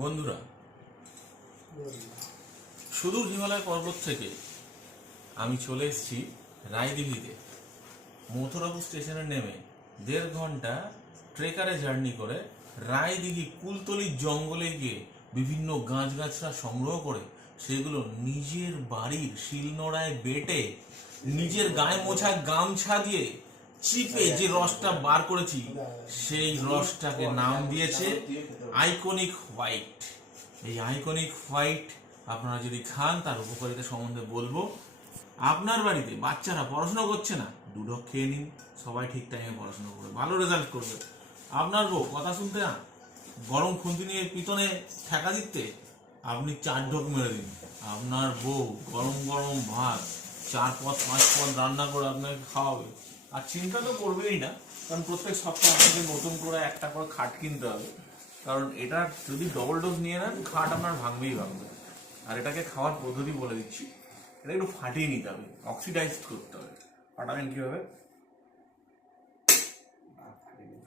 বন্ধুরা, সুদূর হিমালয় পর্বত থেকে আমি চলে এসেছি রায়দিঘিতে। মথুরাপুর স্টেশনে নেমে 1.5 ঘন্টা ট্রেকারে জার্নি করে রায়দিঘি কুলতলির জঙ্গলে গিয়ে বিভিন্ন গাছগাছরা সংগ্রহ করে সেগুলো নিজের বাড়ির শিলনোড়ায় বেটে নিজের গায়ে মোছা গামছা দিয়ে চিপে যে রসটা বার করেছি সেই রসটাকে নাম দিয়েছে আইকনিক হোয়াইট। এই আইকনিক হোয়াইট আপনারা যদি খান তার উপকারিতা সম্বন্ধে বলবো। আপনার বাড়িতে বাচ্চারা পড়াশোনা করছে না, 2 ঢোক খেয়ে নিন, সবাই ঠিক টাইমে পড়াশোনা করবে, ভালো রেজাল্ট করবে। আপনার বউ কথা শুনতে না, গরম খুন্তি নিয়ে পিছনে ঠেকা দিতে, আপনি 4 ঢোক মেরে দিন। আপনার বউ গরম গরম ভাত 4 পদ 5 পদ রান্না করে আপনাকে খাওয়াবে। আর চিন্তা তো করবেই না, কারণ প্রত্যেক সপ্তাহে আপনাকে নতুন করে একটা করে খাট কিনতে হবে, কারণ এটা যদি ডবল ডোজ নিয়ে নেন খাট আপনার ভাঙবেই ভাঙবে। আর এটাকে খাওয়ার পদ্ধতি বলে দিচ্ছি, এটা একটু ফাটিয়ে নিতে হবে, অক্সিডাইজ করতে হবে। ফাটাবেন কিভাবে?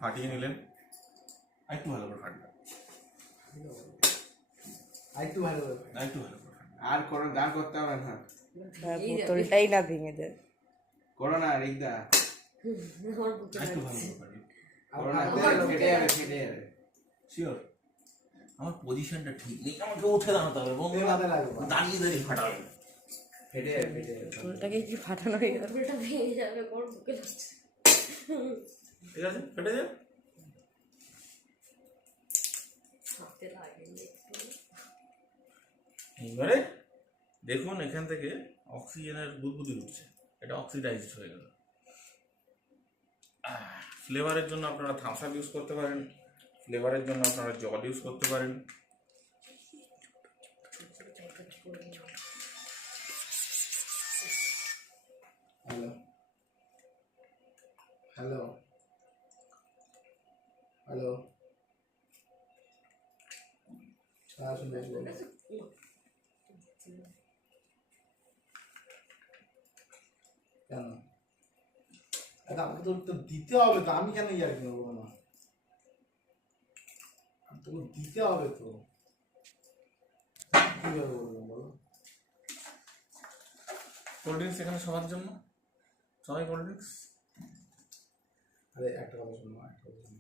ফাটিয়ে নিলেন, একটু ভালো করে ফাটবেন, একটু ভালো করে আর কোনো গান করতে হবে না, বোতলটাই না ভেঙে দেয়। করো না রিকদা, একটু ভালো করে ফাটিয়ে। করো না, ফেটে যাবে। শিওর আমার পজিশনটা ঠিক নেই, আমাকে উঠে দাঁড়াতে হবে, দাঁড়িয়ে দাঁড়িয়ে ফাটাবেন। ফেটে যাবে। বোতলটাকে কি ফাটানো হয়ে গেল? বোতলটা ভেঙে যাবে, কোন বুকে লাগছে। ঠিক আছে, ফেটে যাবে। হাতে লাগেনি একটু। এইবারে দেখুন এখান থেকে অক্সিজেনের বুদবুদি উঠছে, এটা অক্সিডাইজড হয়ে গেল। ফ্লেভারের জন্য আপনারা থামস আপ ইউজ করতে পারেন, ফ্লেভারের জন্য আপনারা জল ইউজ করতে পারেন। হ্যালো হ্যালো হ্যালো, কেন আমাকে তো দিতে হবে তো, আমি কেন ইয়ার কিনবো না? তোকে দিতে হবে তো, কিভাবে বলবো বলো? কোল্ড ড্রিঙ্কস এখানে সবার জন্য, সবাই কোল্ড ড্রিঙ্কস। আরে একটা কথা শুনো, একটা কথা শুনো।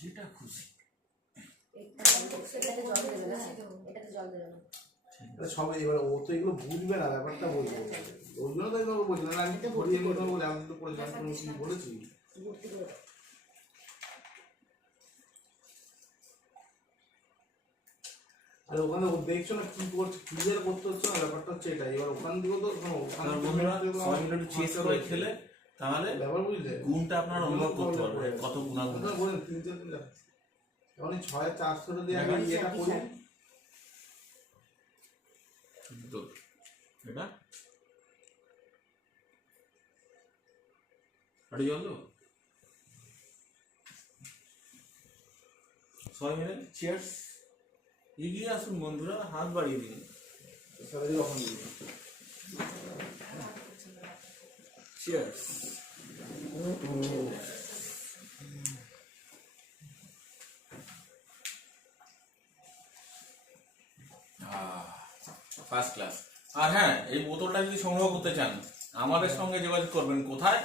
যেটা খুশি এটাতে জল দেবে না, এটাতে জল দেবে না। সবাই এবার ও তো এগুলো বুঝবে না, ব্যাপারটা বলবো, ওই জন্য তো এগুলো বলছি না। আমি তো বলি এগুলো বলে, আমি তো করে বলেছি। আর ওখানে দেখছো না কি করছে, ক্লিয়ার করতে হচ্ছে না, ব্যাপারটা হচ্ছে এটা। এবার ওখান দিকেও তো চেস করে খেলে তাহলে ব্যাপার বুঝলে, গুণটা আপনারা অনুভব করতে পারবেন কত গুণাগুণ। বলেন 3-4 দিন এখন 6,400 দিয়ে আমি এটা করি। এটা আরে জল দেবো, সবাই মিলে চিয়ার্স। এগিয়ে আসুন বন্ধুরা, হাত বাড়িয়ে দিন। চিয়ার্স। First class. আর হ্যাঁ, এই বোতলটা যদি সংগ্রহ করতে চান আমাদের সঙ্গে যোগাযোগ করবেন। কোথায়?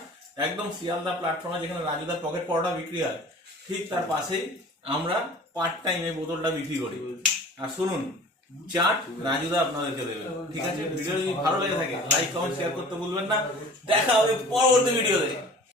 একদম শিয়ালদা প্ল্যাটফর্মে যেখানে রাজুদার পকেট পরোটা বিক্রি হয় ঠিক তার পাশেই আমরা পার্ট টাইম এই বোতলটা বিক্রি করি। আর শুনুন, চাট রাজুদা আপনাদেরকে দেবে। ঠিক আছে, ভিডিও যদি ভালো লেগে থাকে লাইক কমেন্ট শেয়ার করতে ভুলবেন না। দেখা হবে পরবর্তী ভিডিওতে।